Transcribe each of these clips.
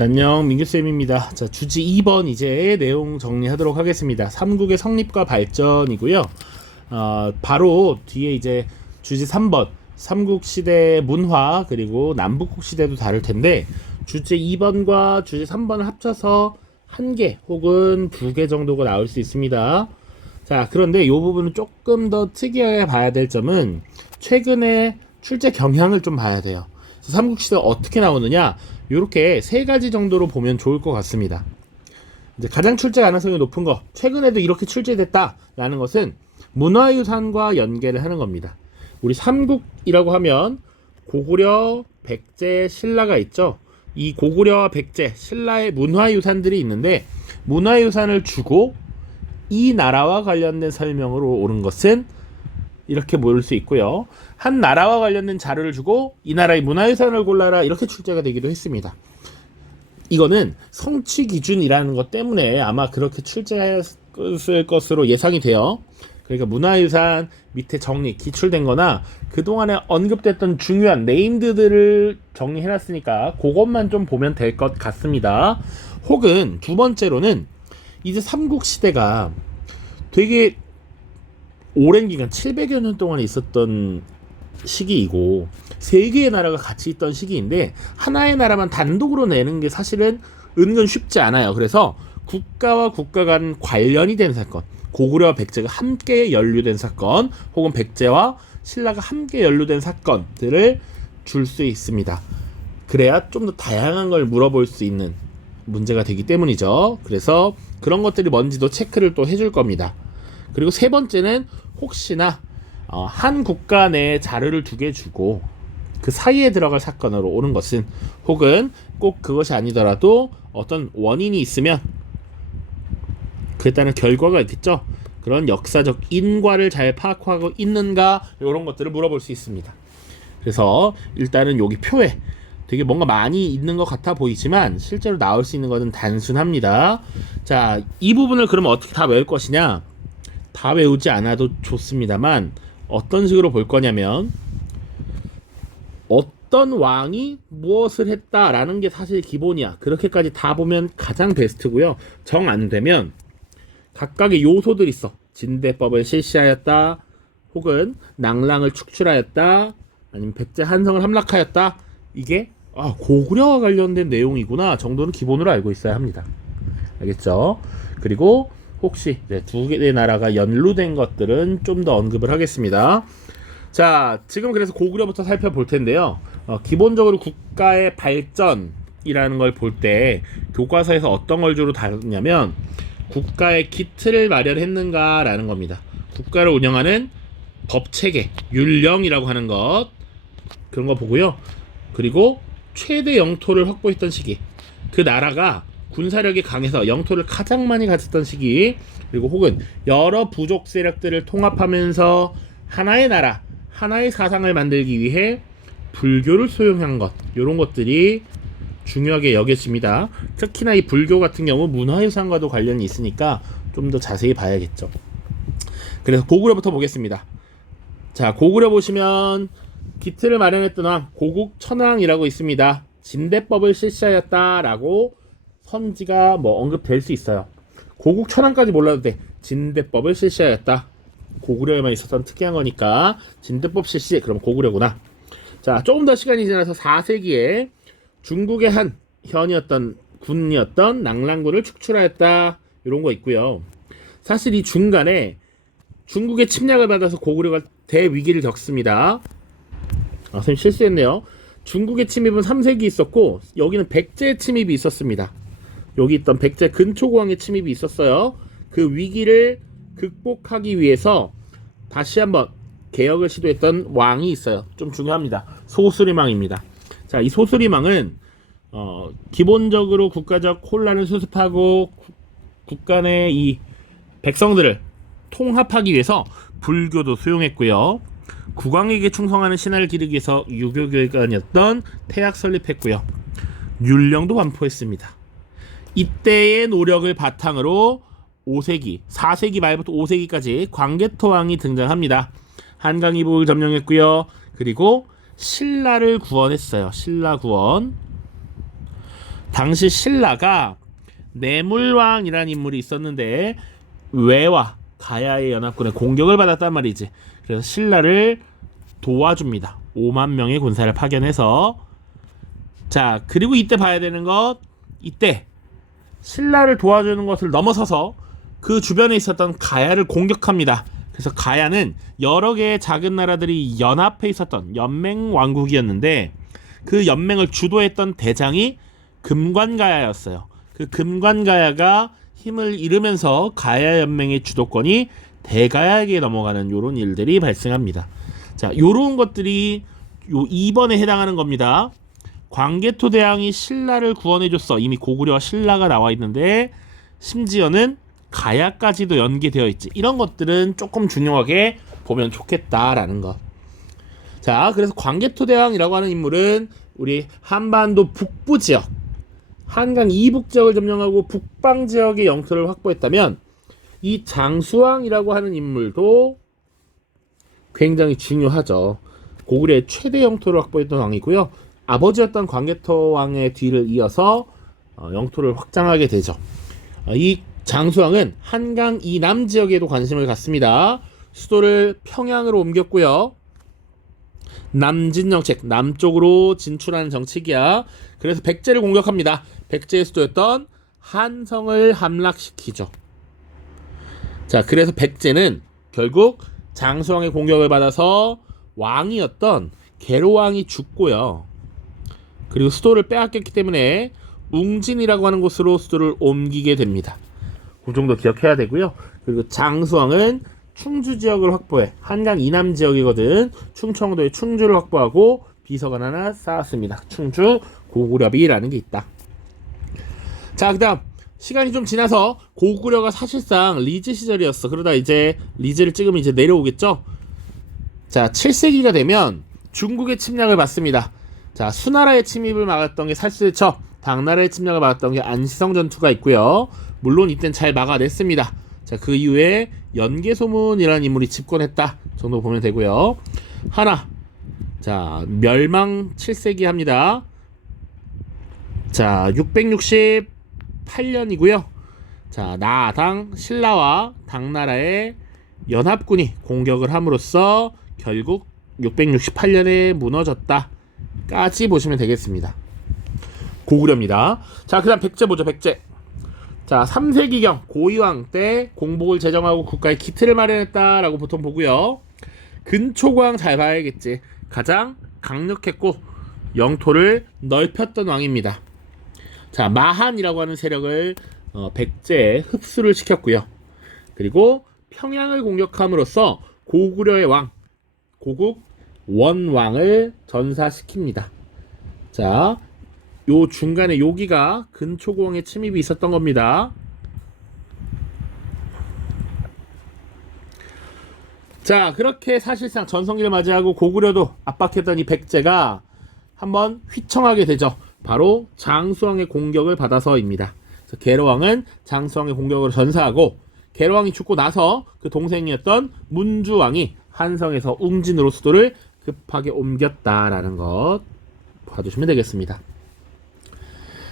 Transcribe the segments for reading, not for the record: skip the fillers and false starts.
안녕, 민규쌤입니다. 자, 주지 2번 이제 내용 정리하도록 하겠습니다. 삼국의 성립과 발전이고요. 바로 뒤에 이제 주지 3번 삼국시대 문화 그리고 남북국시대도 다룰 텐데 주지 2번과 주지 3번을 합쳐서 한 개 혹은 두 개 정도가 나올 수 있습니다. 자, 그런데 이 부분은 조금 더 특이하게 봐야 될 점은 최근에 출제 경향을 좀 봐야 돼요. 삼국시대가 어떻게 나오느냐, 이렇게 세 가지 정도로 보면 좋을 것 같습니다. 이제 가장 출제 가능성이 높은 거, 최근에도 이렇게 출제됐다라는 것은 문화유산과 연계를 하는 겁니다. 우리 삼국이라고 하면 고구려, 백제, 신라가 있죠. 이 고구려와 백제, 신라의 문화유산들이 있는데, 문화유산을 주고 이 나라와 관련된 설명으로 오는 것은 이렇게 모일 수 있고요. 한 나라와 관련된 자료를 주고 이 나라의 문화유산을 골라라, 이렇게 출제가 되기도 했습니다. 이거는 성취 기준이라는 것 때문에 아마 그렇게 출제했을 것으로 예상이 돼요. 그러니까 문화유산 밑에 정리, 기출된 거나 그동안에 언급됐던 중요한 네임드들을 정리해놨으니까 그것만 좀 보면 될 것 같습니다. 혹은 두 번째로는 이제 삼국시대가 되게 오랜 기간 700여 년 동안 있었던 시기이고 세 개의 나라가 같이 있던 시기인데 하나의 나라만 단독으로 내는 게 사실은 은근 쉽지 않아요. 그래서 국가와 국가 간 관련이 된 사건, 고구려와 백제가 함께 연루된 사건, 혹은 백제와 신라가 함께 연루된 사건들을 줄 수 있습니다. 그래야 좀 더 다양한 걸 물어볼 수 있는 문제가 되기 때문이죠. 그래서 그런 것들이 뭔지도 체크를 또 해줄 겁니다. 그리고 세 번째는 혹시나 한 국가 내에 자료를 두 개 주고 그 사이에 들어갈 사건으로 오는 것은, 혹은 꼭 그것이 아니더라도 어떤 원인이 있으면 그에 따른 결과가 있겠죠. 그런 역사적 인과를 잘 파악하고 있는가, 이런 것들을 물어볼 수 있습니다. 그래서 일단은 여기 표에 되게 뭔가 많이 있는 것 같아 보이지만 실제로 나올 수 있는 것은 단순합니다. 자, 이 부분을 그러면 어떻게 다 외울 것이냐? 다 외우지 않아도 좋습니다만 어떤 식으로 볼 거냐면, 어떤 왕이 무엇을 했다라는 게 사실 기본이야. 그렇게까지 다 보면 가장 베스트고요. 정 안 되면 각각의 요소들이 있어. 진대법을 실시하였다, 혹은 낭랑을 축출하였다, 아니면 백제 한성을 함락하였다. 이게 고구려와 관련된 내용이구나 정도는 기본으로 알고 있어야 합니다. 알겠죠? 그리고 혹시 두 개의 나라가 연루된 것들은 좀 더 언급을 하겠습니다. 자, 지금 그래서 고구려부터 살펴볼 텐데요. 기본적으로 국가의 발전이라는 걸 볼 때 교과서에서 어떤 걸 주로 다루냐면 국가의 기틀을 마련했는가라는 겁니다. 국가를 운영하는 법체계, 율령이라고 하는 것, 그런 거 보고요. 그리고 최대 영토를 확보했던 시기, 그 나라가 군사력이 강해서 영토를 가장 많이 가졌던 시기, 그리고 혹은 여러 부족 세력들을 통합하면서 하나의 나라, 하나의 사상을 만들기 위해 불교를 수용한 것, 이런 것들이 중요하게 여겨집니다. 특히나 이 불교 같은 경우 문화유산과도 관련이 있으니까 좀 더 자세히 봐야겠죠. 그래서 고구려부터 보겠습니다. 자, 고구려 보시면 기틀을 마련했던 왕, 고국천왕이라고 있습니다. 진대법을 실시하였다라고 선지가 언급될 수 있어요. 고국천왕까지 몰라도 돼. 진대법을 실시하였다. 고구려에만 있었던 특이한 거니까 진대법 실시, 그럼 고구려구나. 자, 조금 더 시간이 지나서 4세기에 중국의 한 현이었던 군이었던 낭랑군을 축출하였다, 이런 거 있고요. 사실 이 중간에 중국의 침략을 받아서 고구려가 대위기를 겪습니다. 선생님 실수했네요. 중국의 침입은 3세기 있었고 여기는 백제의 침입이 있었습니다. 여기 있던 백제 근초고왕의 침입이 있었어요. 그 위기를 극복하기 위해서 다시 한번 개혁을 시도했던 왕이 있어요. 좀 중요합니다. 소수리망입니다. 자, 이 소수리망은 기본적으로 국가적 혼란을 수습하고 국가 내 이 백성들을 통합하기 위해서 불교도 수용했고요. 국왕에게 충성하는 신하를 기르기 위해서 유교교회관이었던 태학 설립했고요. 율령도 반포했습니다. 이때의 노력을 바탕으로 5세기, 4세기 말부터 5세기까지 광개토왕이 등장합니다. 한강 이북을 점령했고요. 그리고 신라를 구원했어요. 신라 구원. 당시 신라가 내물왕이라는 인물이 있었는데 왜와 가야의 연합군의 공격을 받았단 말이지. 그래서 신라를 도와줍니다. 5만 명의 군사를 파견해서. 자, 그리고 이때 봐야 되는 것, 이때 신라를 도와주는 것을 넘어서서 그 주변에 있었던 가야를 공격합니다. 그래서 가야는 여러 개의 작은 나라들이 연합해 있었던 연맹 왕국이었는데 그 연맹을 주도했던 대장이 금관가야였어요. 그 금관가야가 힘을 잃으면서 가야 연맹의 주도권이 대가야에게 넘어가는 이런 일들이 발생합니다. 자, 요런 것들이 요 2번에 해당하는 겁니다. 광개토 대왕이 신라를 구원해줬어. 이미 고구려와 신라가 나와 있는데 심지어는 가야까지도 연계되어 있지. 이런 것들은 조금 중요하게 보면 좋겠다라는 것. 자, 그래서 광개토 대왕이라고 하는 인물은 우리 한반도 북부 지역, 한강 이북 지역을 점령하고 북방 지역의 영토를 확보했다면 이 장수왕이라고 하는 인물도 굉장히 중요하죠. 고구려의 최대 영토를 확보했던 왕이고요. 아버지였던 광개토 왕의 뒤를 이어서 영토를 확장하게 되죠. 이 장수왕은 한강 이남 지역에도 관심을 갖습니다. 수도를 평양으로 옮겼고요. 남진 정책, 남쪽으로 진출하는 정책이야. 그래서 백제를 공격합니다. 백제의 수도였던 한성을 함락시키죠. 자, 그래서 백제는 결국 장수왕의 공격을 받아서 왕이었던 계로왕이 죽고요. 그리고 수도를 빼앗겼기 때문에 웅진이라고 하는 곳으로 수도를 옮기게 됩니다. 그 정도 기억해야 되고요. 그리고 장수왕은 충주 지역을 확보해. 한강 이남 지역이거든. 충청도의 충주를 확보하고 비서관 하나 쌓았습니다. 충주 고구려비라는 게 있다. 자, 그 다음 시간이 좀 지나서 고구려가 사실상 리즈 시절이었어. 그러다 이제 리즈를 찍으면 이제 내려오겠죠. 자, 7세기가 되면 중국의 침략을 받습니다. 자, 수나라의 침입을 막았던 게 살수대첩, 당나라의 침략을 막았던 게 안시성 전투가 있고요. 물론 이땐 잘 막아냈습니다. 자, 그 이후에 연개소문이라는 인물이 집권했다 정도 보면 되고요. 하나, 자, 멸망 7세기 합니다. 자, 668년이고요. 자, 나당 신라와 당나라의 연합군이 공격을 함으로써 결국 668년에 무너졌다 까지 보시면 되겠습니다. 고구려입니다. 자, 그 다음 백제 보죠. 백제. 자, 3세기경 고이왕 때 공복을 제정하고 국가의 기틀을 마련했다라고 보통 보고요. 근초고왕 잘 봐야겠지. 가장 강력했고 영토를 넓혔던 왕입니다. 자, 마한이라고 하는 세력을 백제에 흡수를 시켰고요. 그리고 평양을 공격함으로써 고구려의 왕, 고국 원왕을 전사시킵니다. 자, 요 중간에 여기가 근초고왕의 침입이 있었던 겁니다. 자, 그렇게 사실상 전성기를 맞이하고 고구려도 압박했던 이 백제가 한번 휘청하게 되죠. 바로 장수왕의 공격을 받아서입니다. 그래서 계로왕은 장수왕의 공격을 전사하고 계로왕이 죽고 나서 그 동생이었던 문주왕이 한성에서 웅진으로 수도를 급하게 옮겼다라는 것 봐주시면 되겠습니다.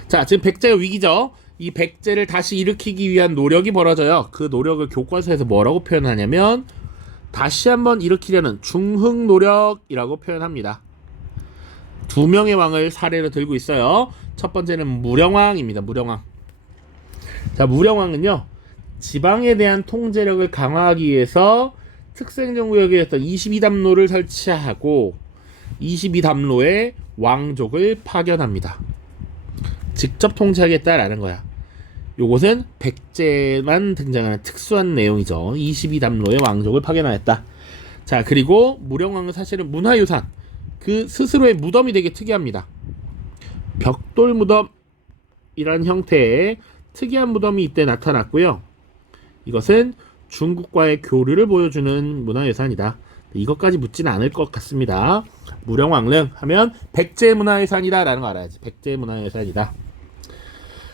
자, 지금 백제가 위기죠. 이 백제를 다시 일으키기 위한 노력이 벌어져요. 그 노력을 교과서에서 뭐라고 표현하냐면 다시 한번 일으키려는 중흥 노력이라고 표현합니다. 두 명의 왕을 사례로 들고 있어요. 첫 번째는 무령왕입니다. 무령왕. 자, 무령왕은요, 지방에 대한 통제력을 강화하기 위해서 특색정구역이었던 22담로를 설치하고 22담로에 왕족을 파견합니다. 직접 통제하겠다라는 거야. 요것은 백제만 등장하는 특수한 내용이죠. 22담로의 왕족을 파견하였다. 자, 그리고 무령왕은 사실은 문화유산, 그 스스로의 무덤이 되게 특이합니다. 벽돌 무덤이라는 형태의 특이한 무덤이 이때 나타났고요. 이것은 중국과의 교류를 보여주는 문화유산이다. 이것까지 묻지는 않을 것 같습니다. 무령왕릉 하면 백제 문화유산이다 라는 거 알아야지. 백제 문화유산이다.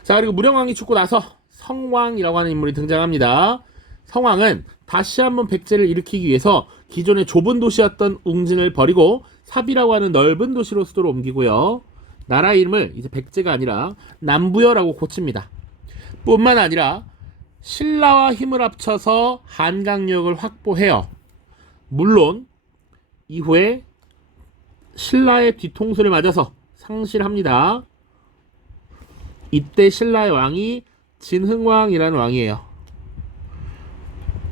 자, 그리고 무령왕이 죽고 나서 성왕이라고 하는 인물이 등장합니다. 성왕은 다시 한번 백제를 일으키기 위해서 기존의 좁은 도시였던 웅진을 버리고 삽이라고 하는 넓은 도시로 수도를 옮기고요. 나라 이름을 이제 백제가 아니라 남부여라고 고칩니다. 뿐만 아니라 신라와 힘을 합쳐서 한강역을 확보해요. 물론 이후에 신라의 뒤통수를 맞아서 상실합니다. 이때 신라의 왕이 진흥왕이라는 왕이에요.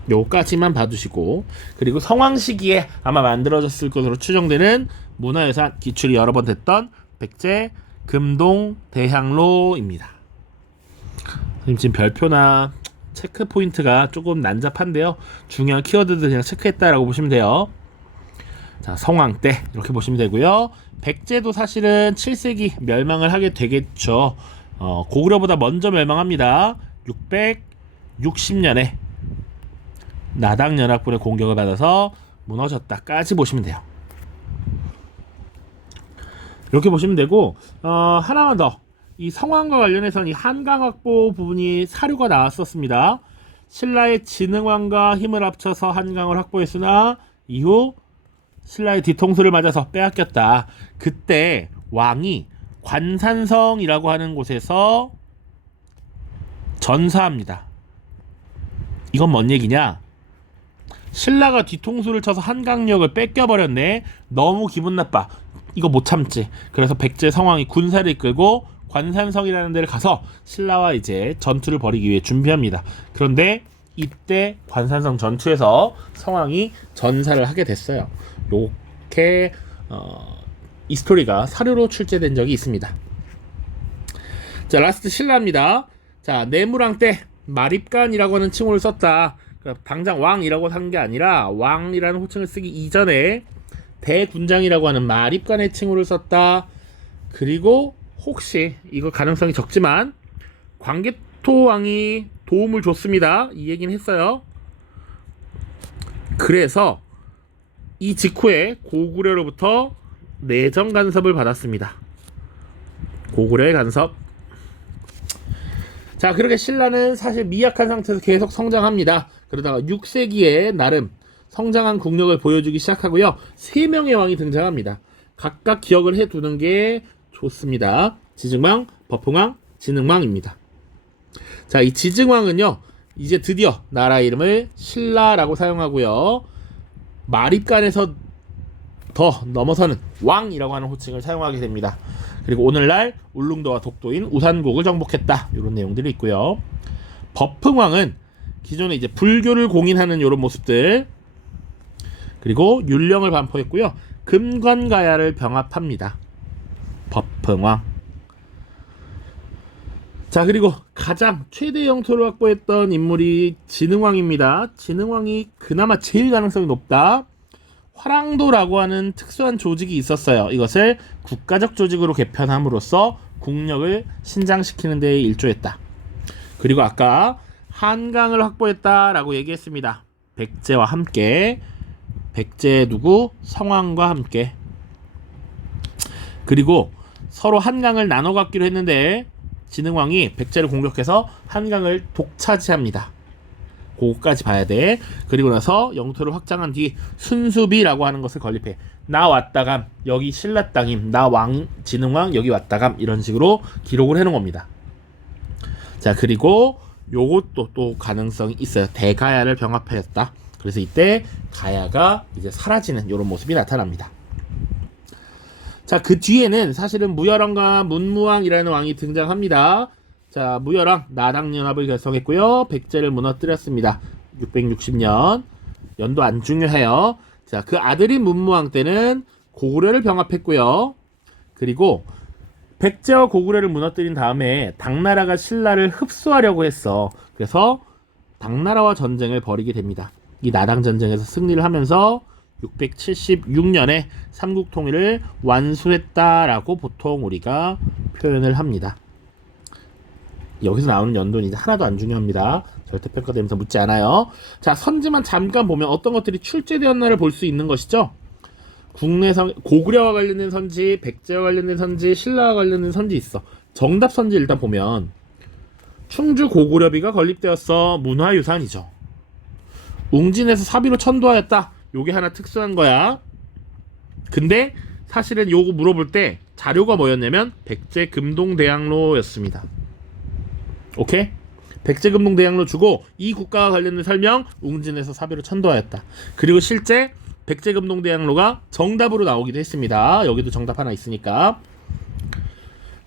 요까지만 봐두시고, 그리고 성왕 시기에 아마 만들어졌을 것으로 추정되는 문화유산, 기출이 여러 번 됐던 백제 금동 대향로입니다. 지금 별표나 체크 포인트가 조금 난잡한데요. 중요한 키워드들 그냥 체크했다라고 보시면 돼요. 자, 성왕 때 이렇게 보시면 되고요. 백제도 사실은 7세기 멸망을 하게 되겠죠. 고구려보다 먼저 멸망합니다. 660년에 나당연합군의 공격을 받아서 무너졌다까지 보시면 돼요. 이렇게 보시면 되고, 하나만 더. 이 성왕과 관련해서는 이 한강 확보 부분이 사료가 나왔었습니다. 신라의 진흥왕과 힘을 합쳐서 한강을 확보했으나 이후 신라의 뒤통수를 맞아서 빼앗겼다. 그때 왕이 관산성이라고 하는 곳에서 전사합니다. 이건 뭔 얘기냐? 신라가 뒤통수를 쳐서 한강역을 뺏겨버렸네. 너무 기분 나빠. 이거 못 참지. 그래서 백제 성왕이 군사를 이끌고 관산성이라는 데를 가서 신라와 이제 전투를 벌이기 위해 준비합니다. 그런데 이때 관산성 전투에서 성왕이 전사를 하게 됐어요. 이렇게 이 스토리가 사료로 출제된 적이 있습니다. 자, 라스트 신라입니다. 자, 내무랑 때 마립간이라고 하는 칭호를 썼다. 그러니까 당장 왕이라고 한 게 아니라 왕이라는 호칭을 쓰기 이전에 대군장이라고 하는 마립간의 칭호를 썼다. 그리고 혹시 이거 가능성이 적지만 광개토 왕이 도움을 줬습니다. 이 얘기는 했어요. 그래서 이 직후에 고구려로부터 내정 간섭을 받았습니다. 고구려의 간섭. 자, 그렇게 신라는 사실 미약한 상태에서 계속 성장합니다. 그러다가 6세기에 나름 성장한 국력을 보여주기 시작하고요. 3명의 왕이 등장합니다. 각각 기억을 해두는 게 좋습니다. 지증왕, 버풍왕, 진흥왕입니다. 자, 이 지증왕은요, 이제 드디어 나라 이름을 신라라고 사용하고요. 마립간에서 더 넘어서는 왕이라고 하는 호칭을 사용하게 됩니다. 그리고 오늘날 울릉도와 독도인 우산국을 정복했다. 이런 내용들이 있고요. 버풍왕은 기존에 이제 불교를 공인하는 이런 모습들, 그리고 율령을 반포했고요. 금관가야를 병합합니다. 버풍왕. 자, 그리고 가장 최대 영토를 확보했던 인물이 진흥왕입니다. 진흥왕이 그나마 제일 가능성이 높다. 화랑도라고 하는 특수한 조직이 있었어요. 이것을 국가적 조직으로 개편함으로써 국력을 신장시키는 데 일조했다. 그리고 아까 한강을 확보했다라고 얘기했습니다. 백제와 함께, 백제 누구? 성왕과 함께. 그리고 서로 한강을 나눠 갖기로 했는데 진흥왕이 백제를 공격해서 한강을 독차지합니다. 그거까지 봐야 돼. 그리고 나서 영토를 확장한 뒤 순수비라고 하는 것을 건립해. 나 왔다감, 여기 신라 땅임, 나 왕 진흥왕 여기 왔다감, 이런 식으로 기록을 해놓은 겁니다. 자, 그리고 요것도 또 가능성이 있어요. 대가야를 병합하였다. 그래서 이때 가야가 이제 사라지는 이런 모습이 나타납니다. 자, 그 뒤에는 사실은 무열왕과 문무왕이라는 왕이 등장합니다. 자, 무열왕 나당연합을 결성했고요. 백제를 무너뜨렸습니다. 660년. 연도 안 중요해요. 자, 그 아들인 문무왕 때는 고구려를 병합했고요. 그리고 백제와 고구려를 무너뜨린 다음에 당나라가 신라를 흡수하려고 했어. 그래서 당나라와 전쟁을 벌이게 됩니다. 이 나당 전쟁에서 승리를 하면서 676년에 삼국 통일을 완수했다라고 보통 우리가 표현을 합니다. 여기서 나오는 연도는 이제 하나도 안 중요합니다. 절대평가되면서 묻지 않아요. 자, 선지만 잠깐 보면 어떤 것들이 출제되었나를 볼 수 있는 것이죠. 국내선, 고구려와 관련된 선지, 백제와 관련된 선지, 신라와 관련된 선지 있어. 정답 선지 일단 보면 충주 고구려비가 건립되었어. 문화유산이죠. 웅진에서 사비로 천도하였다. 요게 하나 특수한 거야. 근데 사실은 요거 물어볼 때 자료가 뭐였냐면 백제금동대학로였습니다. 오케이? 백제금동대학로 주고 이 국가와 관련된 설명 웅진에서 사비로 천도하였다. 그리고 실제 백제금동대학로가 정답으로 나오기도 했습니다. 여기도 정답 하나 있으니까.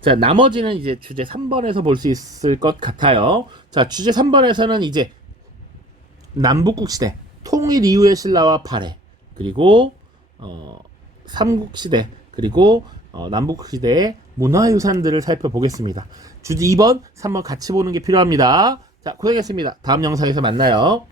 자, 나머지는 이제 주제 3번에서 볼 수 있을 것 같아요. 자, 주제 3번에서는 이제 남북국 시대, 통일 이후의 신라와 발해, 그리고 삼국시대, 그리고 남북시대의 문화유산들을 살펴보겠습니다. 주제 2번, 3번 같이 보는 게 필요합니다. 자, 고생했습니다. 다음 영상에서 만나요.